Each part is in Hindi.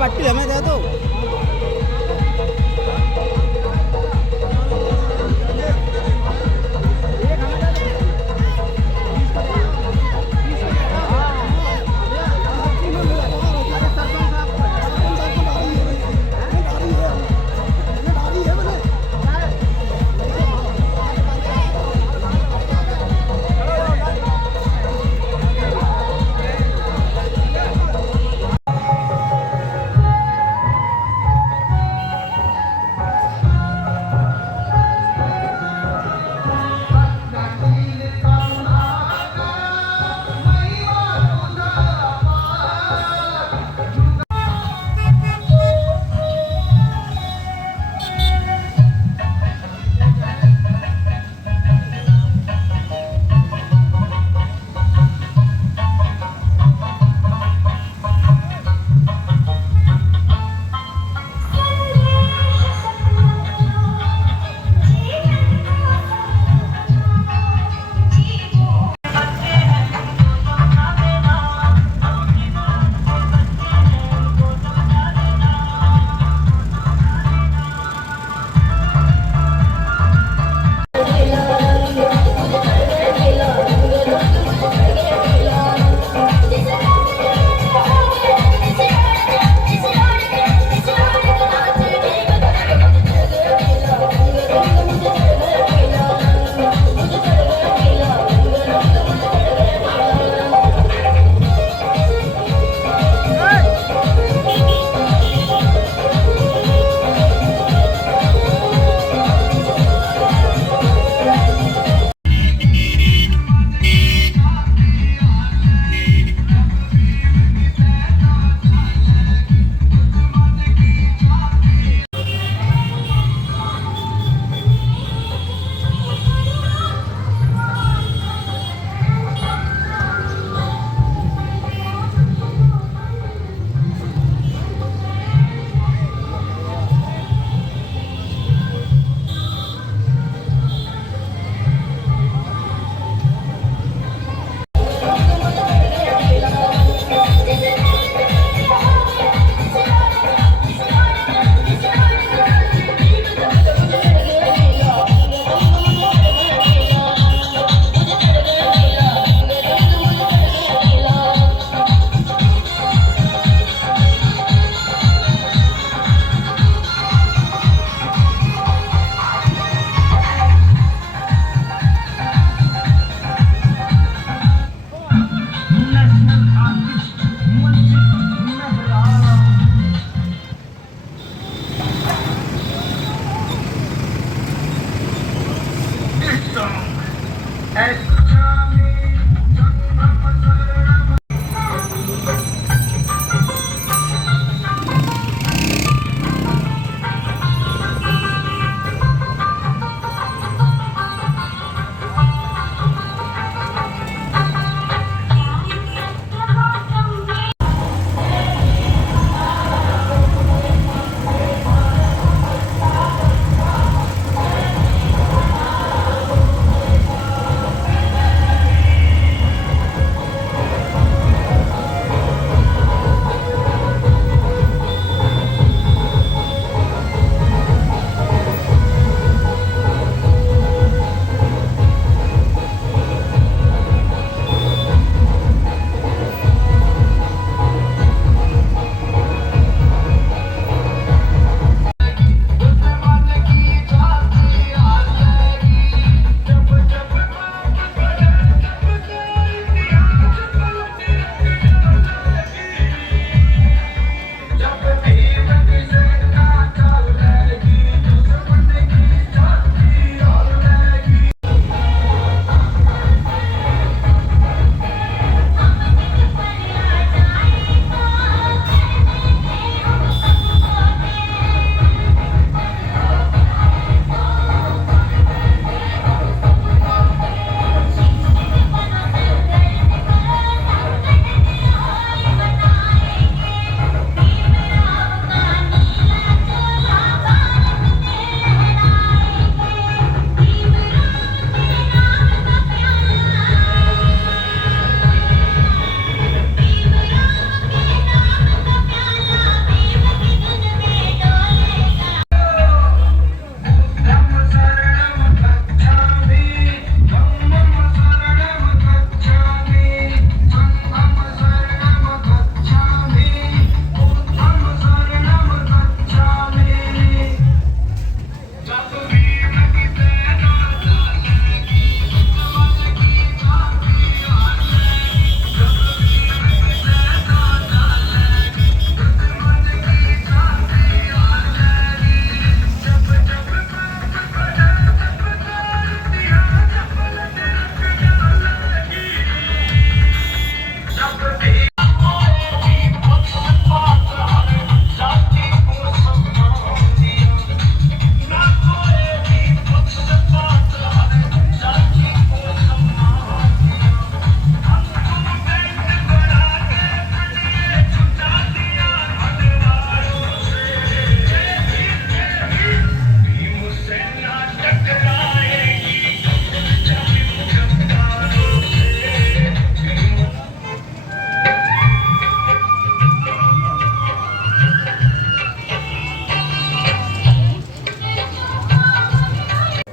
पट्टी हमें दे दो।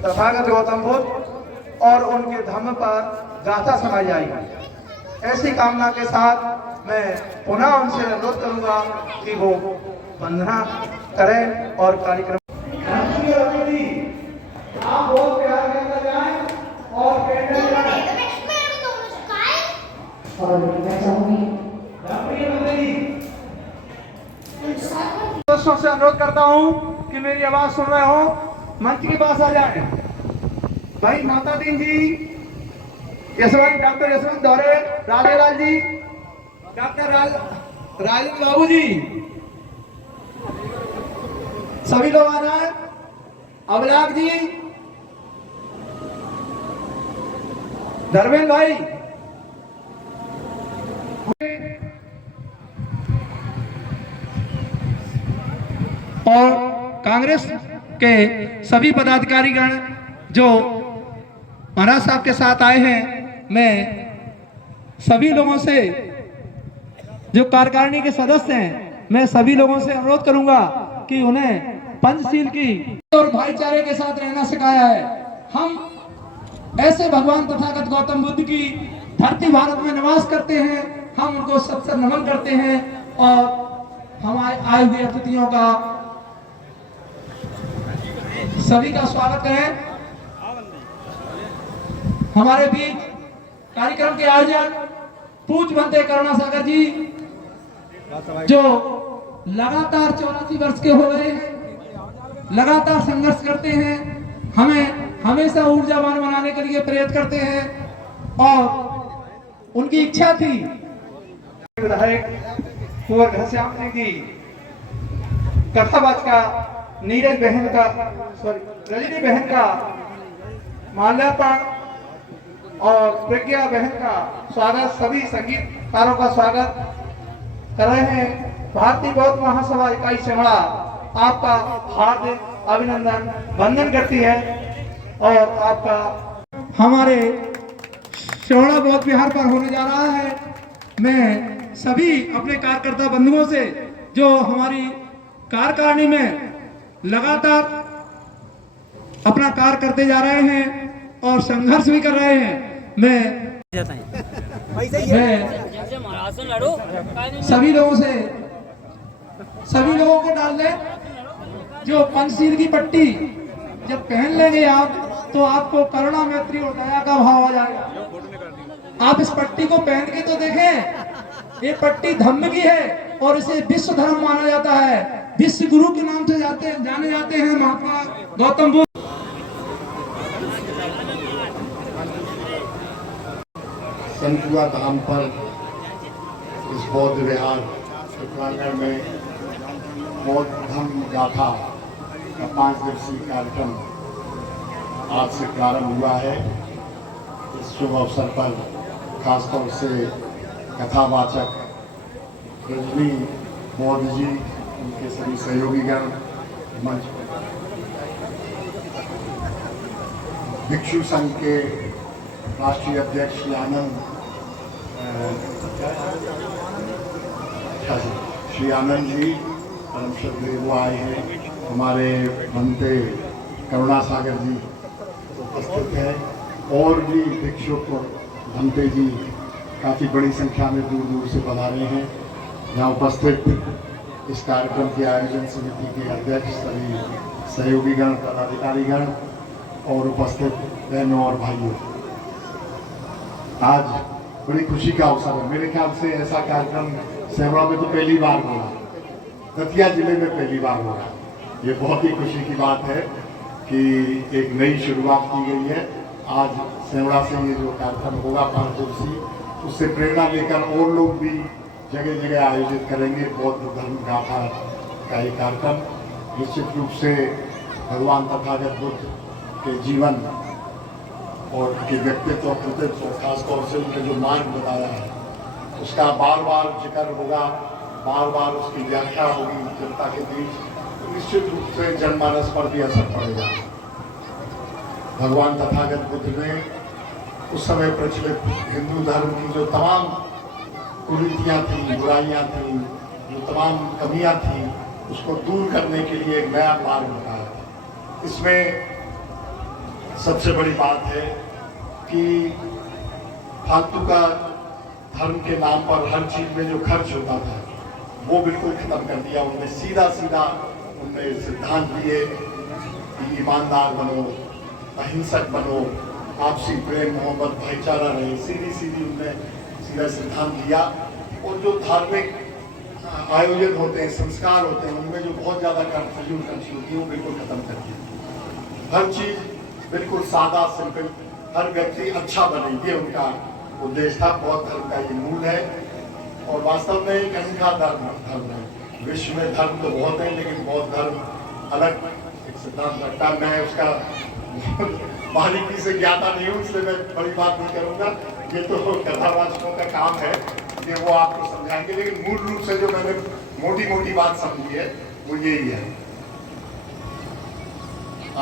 तथागत गौतम बुद्ध और उनके धम्म पर गाथा सुनाई जाएगी। ऐसी कामना के साथ मैं पुनः उनसे अनुरोध करूंगा कि वो वंदना करें और कार्यक्रम आप बहुत प्यार के अंदर जाएं और दोस्तों से अनुरोध करता हूं कि मेरी आवाज सुन रहे हो, मंच के पास आ जाए। भाई माता दीन जी, यशवंत, डॉक्टर यशवंत दौरे, राजेलाल जी, डॉक्टर राजेंद्र बाबू जी, सभी लोग आ जाए। अबलाक जी, धर्मेंद्र भाई, और कांग्रेस के सभी पदाधिकारीगण जो महाराज साहब के साथ आए हैं, मैं सभी लोगों से, जो कार्यकारिणी के सदस्य हैं, मैं सभी लोगों से अनुरोध करूंगा कि उन्हें पंचशील की और भाईचारे के साथ रहना सिखाया है। हम ऐसे भगवान तथागत गौतम बुद्ध की धरती भारत में निवास करते हैं, हम उनको सत्सर नमन करते हैं और हमारे आए हुए अतिथियों का सभी का स्वागत करें। हमारे बीच कार्यक्रम के आयोजक पूज्य बनते करुणा सागर जी, जो लगातार 84 वर्ष के हो गए हैं, लगातार संघर्ष करते हैं, हमें हमेशा ऊर्जावान बनाने के लिए प्रेरित करते हैं और उनकी इच्छा थी विधायक कुंवर घनश्याम सिंह जी कथावाचका नीरज बहन का, रजनी बहन का माल्यार्पण और प्रज्ञा बहन का स्वागत, सभी संगीतकारों का स्वागत कर रहे हैं। भारतीय बौद्ध महासभा इकाई सेवड़ा आपका हार्दिक अभिनंदन वंदन करती है और आपका हमारे सेवड़ा बौद्ध विहार पर होने जा रहा है। मैं सभी अपने कार्यकर्ता बंधुओं से जो हमारी कार्यकारिणी में लगातार अपना कार्य करते जा रहे हैं और संघर्ष भी कर रहे हैं, मैं सभी लोगों को डाल दें। जो पंचशील की पट्टी जब पहन लेंगे आप, तो आपको करुणा, मैत्री और दया का भाव आ जाएगा। आप इस पट्टी को पहन के तो देखें, ये पट्टी धम्म की है और इसे विश्व धर्म माना जाता है। विश्व गुरु के नाम से जाने जाते हैं महात्मा गौतम बुद्ध। संतुआ धाम पर इस बौद्ध विहार प्रांगण में बौद्ध धम्म गाथा का 5 दिवसीय कार्यक्रम आज से प्रारंभ हुआ है। इस शुभ अवसर पर खासतौर से कथावाचक रजनी बौद्ध जी, उनके सभी सहयोगीगण, मंच भिक्षु संघ के राष्ट्रीय अध्यक्ष श्री आनंद जी, परम श्रद्धेय वो आए हैं। हमारे बनते करुणा सागर जी उपस्थित हैं और भी भिक्षुक भंते जी काफ़ी बड़ी संख्या में दूर दूर से पधारे हैं। यहाँ उपस्थित इस कार्यक्रम के आयोजन समिति के अध्यक्ष, सभी सहयोगीगण, पदाधिकारीगण और उपस्थित बहनों और भाइयों, आज बड़ी खुशी का अवसर है। मेरे ख्याल से ऐसा कार्यक्रम सेवड़ा में तो पहली बार हो रहा, दतिया जिले में पहली बार हो रहा। ये बहुत ही खुशी की बात है कि एक नई शुरुआत की गई है। आज सेवड़ा से ये जो कार्यक्रम होगा 5 दिवसीय, उससे प्रेरणा लेकर और लोग भी जगह जगह आयोजित करेंगे बौद्ध धर्म गाथा का ये कार्यक्रम। निश्चित रूप से भगवान तथागत बुद्ध के जीवन और उनके व्यक्तित्व और कृतित्व, खासतौर से उनके जो मार्ग बताया है, उसका बार बार जिक्र होगा, बार बार उसकी व्याख्या होगी जनता के बीच, तो निश्चित रूप से जनमानस पर भी असर पड़ेगा। भगवान तथागत बुद्ध ने उस समय प्रचलित हिंदू धर्म की जो तमाम कुरीतियाँ थी, बुराइयाँ थी, जो तमाम कमियाँ थी, उसको दूर करने के लिए एक नया मार्ग बताया था। इसमें सबसे बड़ी बात है कि फालतू का धर्म के नाम पर हर चीज में जो खर्च होता था वो बिल्कुल खत्म कर दिया। उनने सीधा सीधा उनने सिद्धांत दिए कि ईमानदार बनो, अहिंसक बनो, आपसी प्रेम मोहब्बत भाईचारा रहे। सीधी सीधी उनने सीधा सिद्धांत दिया। और जो धार्मिक आयोजन होते हैं, संस्कार होते हैं, उनमें जो बहुत ज़्यादा फजूल खर्ची होती है वो बिल्कुल खत्म कर दी। हर चीज़ बिल्कुल सादा सिंपल, हर व्यक्ति अच्छा बने, ये उनका उद्देश्य था। बौद्ध धर्म का ये मूल है और वास्तव में एक अनूठा धर्म है। विश्व में धर्म तो बहुत है लेकिन बौद्ध धर्म अलग एक सिद्धांत रखता है। मैं उसका बारीकी से ज्ञाता नहीं हूँ, इसलिए मैं बड़ी बात नहीं करूँगा। ये तो कथावाचकों का काम है कि वो आपको समझाएंगे, लेकिन मूल रूप से जो मैंने मोटी मोटी बात समझी है वो यही है।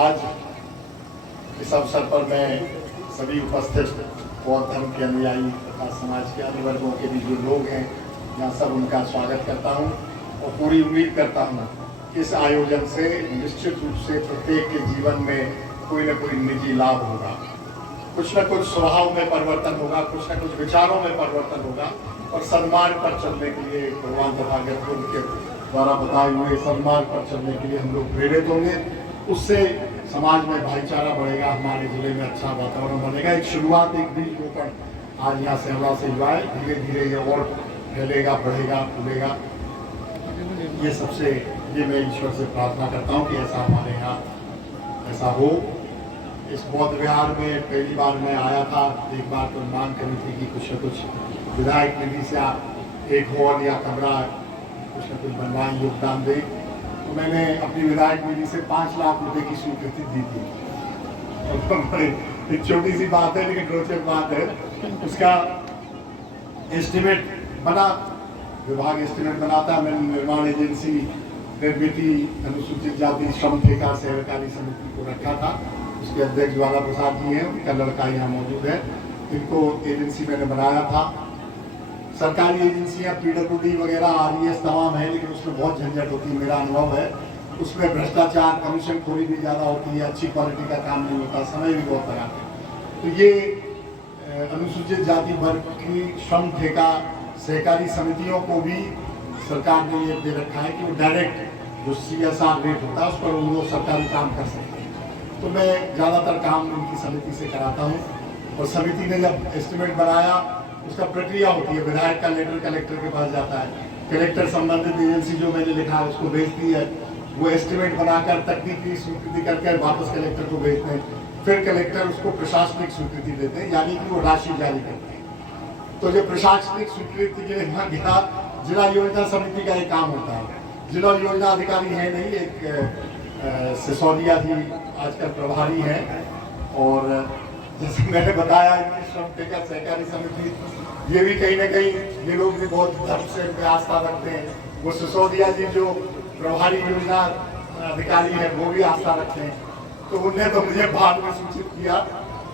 आज इस अवसर पर मैं सभी उपस्थित बौद्ध धर्म के अनुयायी तथा समाज के अन्य वर्गों के भी जो लोग हैं यहाँ सब उनका स्वागत करता हूँ और पूरी उम्मीद करता हूँ कि इस आयोजन से निश्चित रूप से प्रत्येक के जीवन में कोई न कोई निजी लाभ होगा, कुछ न कुछ स्वभाव में परिवर्तन होगा, कुछ न कुछ विचारों में परिवर्तन होगा और सन्मार्ग पर चलने के लिए भगवान तथागत बुद्ध के द्वारा बताए हुए सन्मार्ग पर चलने के लिए हम लोग प्रेरित होंगे। उससे समाज में भाईचारा बढ़ेगा, हमारे जिले में अच्छा वातावरण बनेगा। एक शुरुआत, एक बीज रोपण आज यहाँ सेवा से हुआ है, धीरे धीरे ये और फैलेगा, बढ़ेगा, फूलेगा। ये सबसे ये मैं ईश्वर से प्रार्थना करता हूँ कि ऐसा हमारे यहाँ ऐसा हो। इस बौद्ध विहार में पहली बार मैं आया था, एक बार तो मांग करी थी कि कुछ न कुछ विधायक निधि से आप एक हॉल या कमरा कुछ न कुछ बनवाएं, योगदान दें। तो मैंने अपनी विधायक निधि से 5 लाख रुपए की स्वीकृति दी थी। एक छोटी सी बात है लेकिन रोचक बात है। उसका एस्टिमेट बना, विभाग एस्टिमेट बनाता है। मैंने निर्माण एजेंसी निर्मिति अनुसूचित जाति श्रम ठेका सहकारी समिति को रखा था। उसके अध्यक्ष ज्वाला प्रसाद जी हैं, उनका लड़का यहाँ मौजूद है। इनको एजेंसी मैंने बनाया था। सरकारी एजेंसियाँ PWD वगैरह RES तमाम है, लेकिन उसमें बहुत झंझट होती है, मेरा अनुभव है। उसमें भ्रष्टाचार, कमीशन खोरी भी ज़्यादा होती है, अच्छी क्वालिटी का काम नहीं होता, समय भी बहुत लगाते हैं। तो ये अनुसूचित जाति वर्ग की श्रम ठेका सहकारी समितियों को भी सरकार ने ये दे रखा है कि वो डायरेक्ट जो CSR रेट होता है उस पर वो सरकारी काम कर सकते हैं। तो मैं ज़्यादातर काम उनकी समिति से कराता हूँ। और समिति ने जब एस्टिमेट बनाया, उसका प्रक्रिया होती है, विधायक का लेटर कलेक्टर के पास जाता है, कलेक्टर संबंधित एजेंसी जो मैंने लिखा है उसको भेजती है, वो एस्टिमेट बनाकर तकनीकी स्वीकृति करके वापस कलेक्टर को भेजते हैं, फिर कलेक्टर उसको प्रशासनिक स्वीकृति देते हैं, यानी कि वो राशि जारी करते हैं। तो जो प्रशासनिक स्वीकृति के लिए यहाँ गया, जिला योजना समिति का एक काम होता है। जिला योजना अधिकारी है नहीं, एक सिसोदिया जी आजकल प्रभारी हैं। और जैसे मैंने बताया कि श्रम ठेका सहकारी समिति, ये भी कहीं ना कहीं ये लोग भी बहुत धर्म से आस्था रखते हैं। वो सिसोदिया जी जो प्रभारी योजना अधिकारी है वो भी आस्था रखते हैं। तो उन्हें तो मुझे बाद में सूचित किया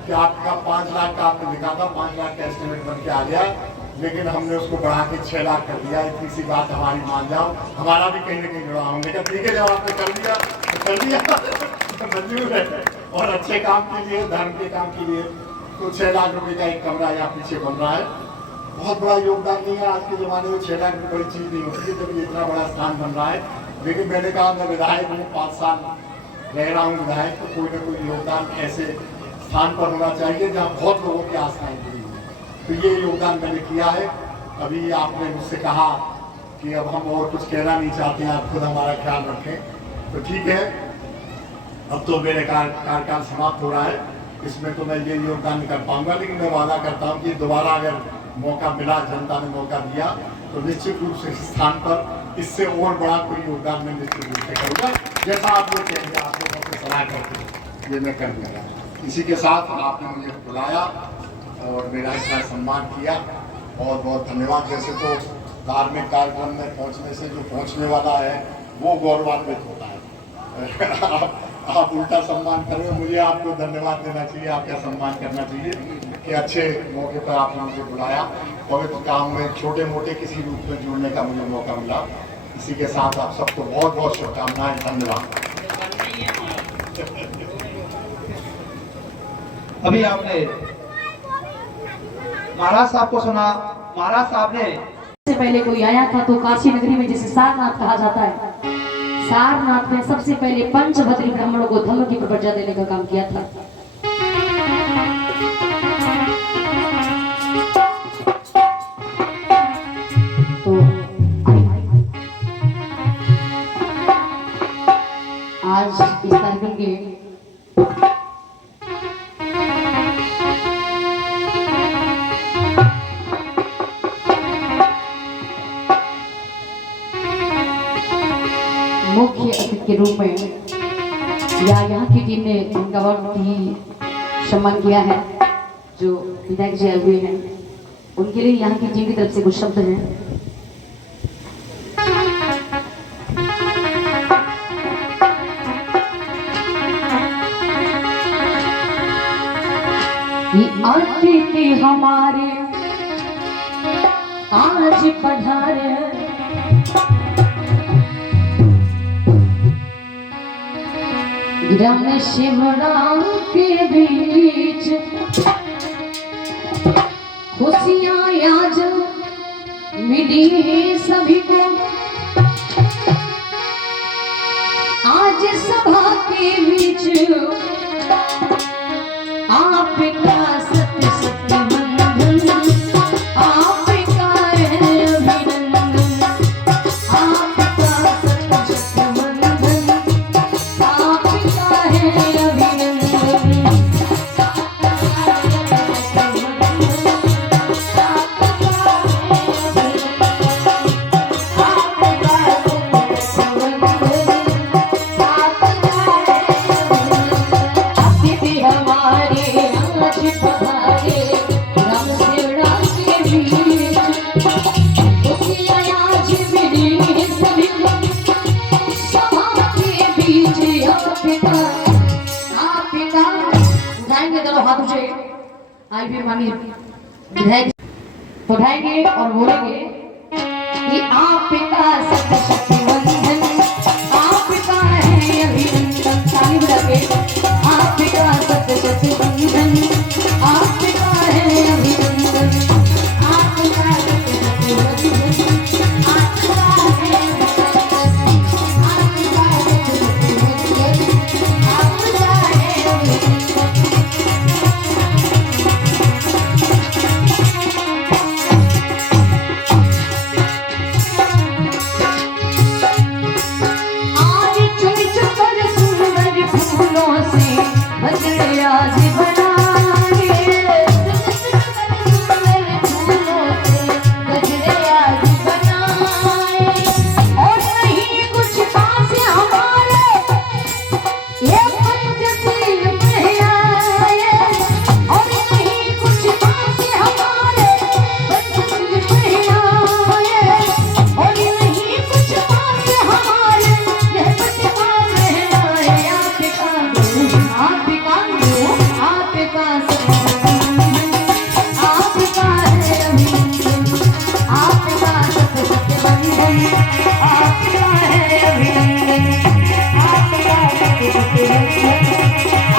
कि आपका 5 लाख का आपने लिखा था, 5 लाख का एस्टिमेट बन के आ गया, लेकिन हमने उसको बढ़ा के 6 लाख कर दिया। इतनी सी बात हमारी मान जाओ, हमारा भी कहीं ना कहीं जुड़ा। हमने कहा ठीक है, जब आपने कर दिया तो कर दिया, मंजूर है। और अच्छे काम के लिए, धर्म के काम के लिए तो 6 लाख रुपए का एक कमरा यहाँ पीछे बन रहा है। बहुत बड़ा योगदान नहीं है, आज के ज़माने में 6 लाख रुपये बड़ी चीज़ नहीं होती है जब इतना बड़ा स्थान बन रहा है। लेकिन मैंने कहा मैं विधायक हूँ, 5 साल रह रहा हूँ विधायक, तो कोई ना कोई योगदान ऐसे स्थान पर होना चाहिए जहाँ बहुत लोगों की आस्थाएं जुड़ी हुई हैं। तो ये योगदान मैंने किया है। अभी आपने मुझसे कहा कि अब हम और कुछ कहना नहीं चाहते हैं, आप खुद हमारा ख्याल रखें, तो ठीक है। अब तो मेरे कार्यकाल समाप्त हो रहा है, इसमें तो मैं ये योगदान नहीं कर पाऊंगा, लेकिन मैं वादा करता हूँ कि दोबारा अगर मौका मिला, जनता ने मौका दिया, तो निश्चित रूप से इस स्थान पर इससे और बड़ा कोई योगदान मैं निश्चित रूप से करूँगा। जैसा आप लोग कहेंगे, आप लोगों से सलाह करके ये मैं कर दूँगा। इसी के साथ आपने मुझे बुलाया और मेरा इतना सम्मान किया, बहुत बहुत धन्यवाद। जैसे तो धार्मिक कार्यक्रम में पहुँचने से जो पहुँचने वाला है वो गौरवान्वित होता है। आप उल्टा सम्मान करें, मुझे आपको धन्यवाद देना चाहिए, आपका सम्मान करना चाहिए कि अच्छे मौके पर आपने मुझे बुलाया। पवित्र काम में छोटे मोटे किसी रूप में जुड़ने का मुझे मौका मिला। इसी के साथ आप सबको बहुत बहुत शुभकामनाएं, धन्यवाद। अभी आपने महाराज साहब को सुना। महाराज साहब ने से पहले कोई आया था तो काशी नगरी में जिसे सारनाथ कहा जाता है, सारनाथ में सबसे पहले पंचभद्री ब्राह्मणों को धर्म की प्रवर्जा देने का काम किया था। तो आज इस कार्यक्रम के मुख्य अतिथि के रूप में या यहाँ की टीम ने उनका बहुत ही सम्मान किया है। जो विधायक जी आए हुए हैं उनके लिए यहाँ की टीम की तरफ से कुछ शब्द हैं। ये अतिथि हमारे आज पधारे ग्राम शिवराम के बीच, खुशियाँ आज मिली है सभी को। आज सभा के बीच आपका सत्य सत्य बंधन, आपका है अभिनंदन, आपका सत्य सत्य बंधन, आपका है अभिनंदन। अतिथि हमारे आज पधारे राम शिवराम के बीच, खुशियाँ आज मिली है सभी को। सभा के बीच आपका उठाएंगे, दोनों हाथ ऊंचे। आई भी मांगी विधायक उठाएंगे और बोलेंगे कि आपका सत्य शक्ति बंधन, आपका है अभिनंदन। ताली बजा के आपका सत्य शक्ति बंधन, आपका है अभिनंदन, आपका सत्य शक्ति बंधन, आपका है अभिनंदन, आपका सत्य शक्ति बंधन, आपका है अभिनंदन। आज चुन चुकर सुंदर फूलों से बजड़े आज बनाए, सुंदर फूलों से बजड़े आज बनाए। और नहीं कुछ पास हमारे ये पंचशील में आए, और नहीं कुछ पास हमारे पंचशील में आए, और नहीं कुछ पास हमारे यह प्रतिभा में आए। आपका आपका है अभिनंदन, आपका सत्य सत्य बंधन, आपका है अभिनंदन, आपका सत्य सत्य बंधन,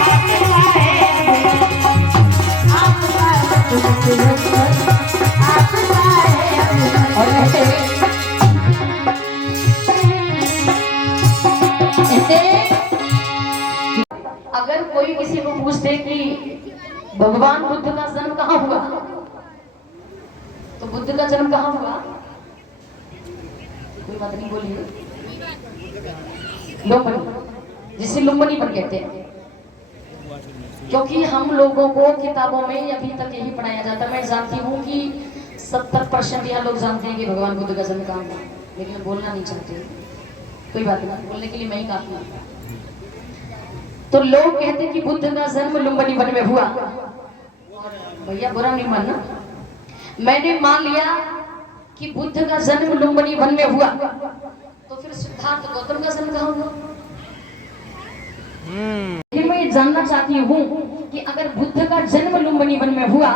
आपका है अभिनंदन, आपका सत्य सत्य बंधन, आपका है अभिनंदन। और अगर कोई किसी को पूछते कि भगवान बुद्ध का जन्म कहाँ हुआ, तो बुद्ध का जन्म कहाँ हुआ? कोई बात नहीं बोलिए। लुम्बिनी, जिसे लुम्बिनीपन कहते हैं। क्योंकि हम लोगों को किताबों में अभी तक यही पढ़ाया जाता है। मैं जानती हूँ कि 70% यहाँ लोग जानते हैं कि भगवान बुद्ध का जन्म कहाँ हुआ, लेकिन बोलना नहीं चाहते। कोई बात नहीं, बोलने के लिए मैं ही काफी हूँ। तो लोग कहते हैं कि बुद्ध का जन्म लुम्बिनीपन में हुआ। भैया बुरा नहीं मानना, मैंने मान लिया कि बुद्ध का जन्म लुम्बिनीपन में हुआ, तो फिर सिद्धार्थ गौतम का जन्म कहाँ हुआ? फिर मैं जानना चाहती हूँ कि अगर बुद्ध का जन्म लुम्बिनीपन में हुआ,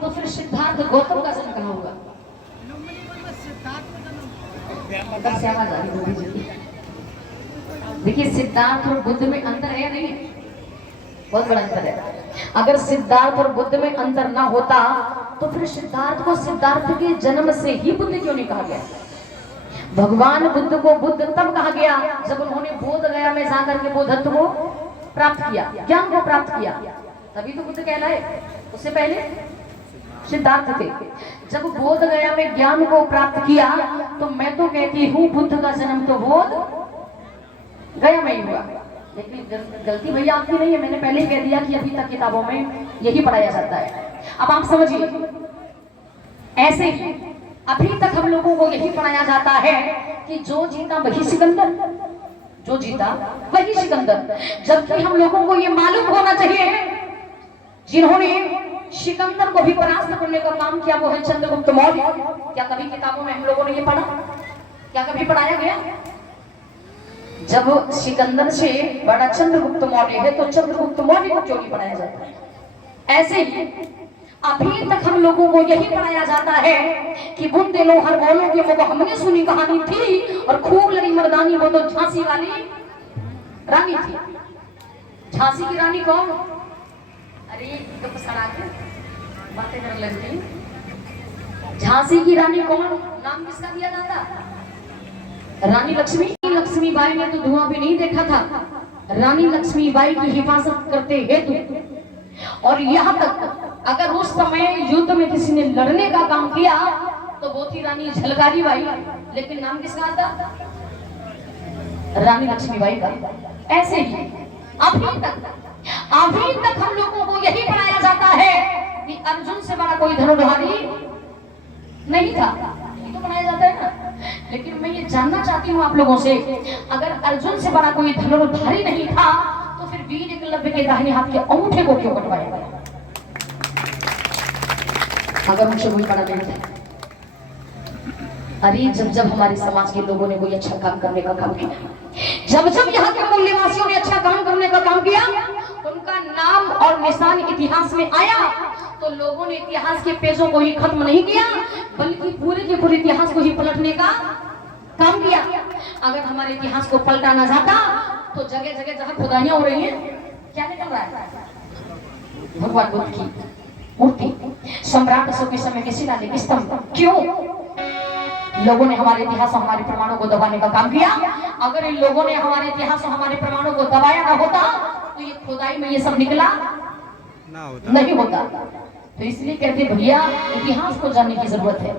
तो फिर सिद्धार्थ गौतम का जन्म कहाँ हुआ? देखिए, सिद्धार्थ और बुद्ध में अंतर है नहीं? बहुत बड़ा अंतर है। अगर सिद्धार्थ और बुद्ध में अंतर ना होता तो फिर सिद्धार्थ को सिद्धार्थ के जन्म से ही बुद्ध क्यों नहीं कहा गया? भगवान बुद्ध को बुद्ध तब कहा गया जब उन्होंने बोध गया में जाकर के बोधत्व को प्राप्त किया, ज्ञान को प्राप्त किया, तभी तो बुद्ध कहलाए। उससे पहले सिद्धार्थ थे। जब बोध गया में ज्ञान को प्राप्त किया तो मैं तो कहती हूँ बुद्ध का जन्म तो बोध गया में ही हुआ। लेकिन गलती भैया आपकी नहीं है, मैंने पहले ही कह दिया कि अभी तक किताबों में यही पढ़ाया जाता है। अब आप समझिए, ऐसे ही अभी तक हम लोगों को यही पढ़ाया जाता है कि जो जीता वही सिकंदर, जो जीता वही सिकंदर, जबकि हम लोगों को ये मालूम होना चाहिए जिन्होंने सिकंदर को भी परास्त करने का काम किया वो है चंद्रगुप्त मौर्य। क्या कभी किताबों में हम लोगों ने ये पढ़ा? क्या कभी पढ़ाया गया? जब सिकंदर से बड़ा चंद्रगुप्त मौर्य है तो चंद्रगुप्त मौर्य को क्यों नहीं पढ़ाया जाता है? ऐसे ही अभी तक हम लोगों को यही पढ़ाया जाता है कि बुंदे लो हर बोलो कि वो हमने सुनी कहानी थी और खूब लड़ी मर्दानी, वो तो झांसी वाली रानी थी। झांसी की रानी कौन? अरे गप सड़ा के बातें कर लगती। झांसी की रानी कौन? नाम किसका दिया जाता? रानी लक्ष्मी। लक्ष्मीबाई ने तो धुआं भी नहीं देखा था, रानी लक्ष्मीबाई की हिफाजत करते हेतु। और यहाँ तक अगर उस समय युद्ध में किसी ने लड़ने का काम किया तो वो थी रानी झलकारी बाई, लेकिन नाम किसका आता? रानी लक्ष्मीबाई का। ऐसे ही अभी तक हम लोगों को यही पढ़ाया जाता है कि अर्जुन से बड़ा कोई धनुर्धारी नहीं था, ये तो पढ़ाया जाता है ना। लेकिन मैं ये जानना चाहती हूँ आप लोगों से, अगर अर्जुन से बड़ा कोई धनुर्धारी नहीं था तो फिर वीर एकलव्य के दाहिने हाथ के अंगूठे को क्यों कटवाया गया? अगर मुझे कोई बड़ा नहीं था। अरे जब हमारे समाज के लोगों ने कोई अच्छा काम करने का काम किया, जब यहाँ के मूल्यवासियों ने अच्छा काम करने का काम किया, उनका नाम और निशान इतिहास में आया तो लोगों ने इतिहास के पेजों को ही खत्म नहीं किया बल्कि पूरे के पूरे इतिहास को ही पलटने का काम किया। अगर हमारे इतिहास को पलटा ना जाता तो जगह जगह जहाँ खुदाइयां हो रही हैं, क्या निकल रहा है? भगवान बुद्ध की मूर्ति, सम्राट अशोक के समय के शिलालेख स्तंभ। क्यों? लोगों ने हमारे इतिहास और हमारे प्रमाणों को दबाने का काम किया। अगर इन लोगों ने हमारे इतिहास और हमारे प्रमाणों को दबाया ना होता तो ये खुदाई में ये सब निकला नहीं होता। तो इसलिए कहते भैया इतिहास को जानने की जरूरत है।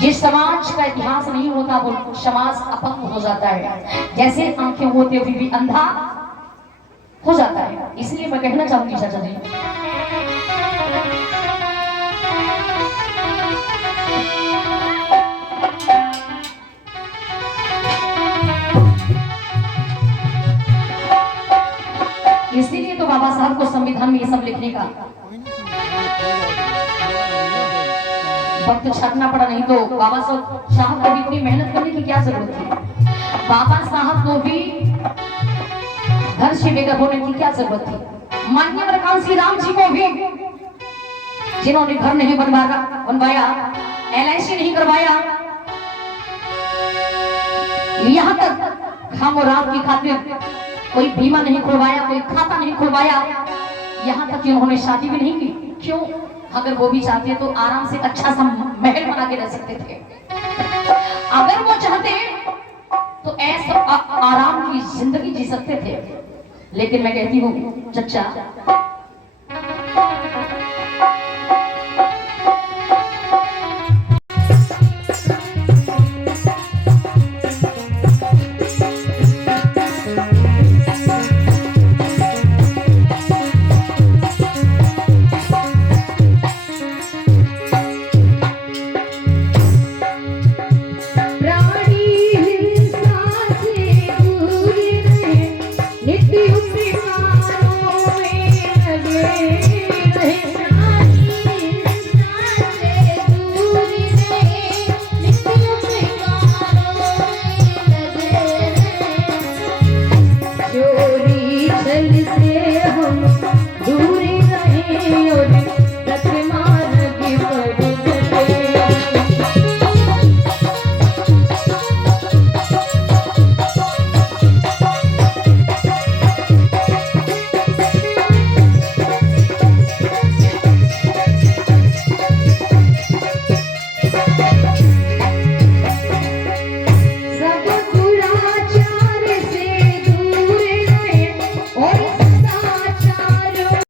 जिस समाज का इतिहास नहीं होता वो समाज अपंग हो जाता है, जैसे आंखें होते हुए भी अंधा हो जाता है। इसलिए मैं कहना चाहूंगी चाचा जी, इसीलिए तो बाबा साहब को संविधान में ये सब लिखने का वक्त छाटना पड़ा, नहीं तो बाबा साहब को भी इतनी मेहनत करने की क्या जरूरत थी? बाबा साहब को भी घर से बेघर होने की क्या जरूरत थी? माननीय कांसी राम जी को भी, जिन्होंने घर नहीं बनवाया, LIC नहीं करवाया, यहाँ तक खामो रात की खातिर कोई बीमा नहीं खुलवाया, कोई खाता नहीं खुलवाया, यहाँ तक कि उन्होंने शादी भी नहीं की। क्यों? अगर वो भी चाहते तो आराम से अच्छा सा महल बना के रह सकते थे। अगर वो चाहते तो ऐसा आराम की जिंदगी जी सकते थे। लेकिन मैं कहती हूँ चच्चा, नित्य उपकारों में लगे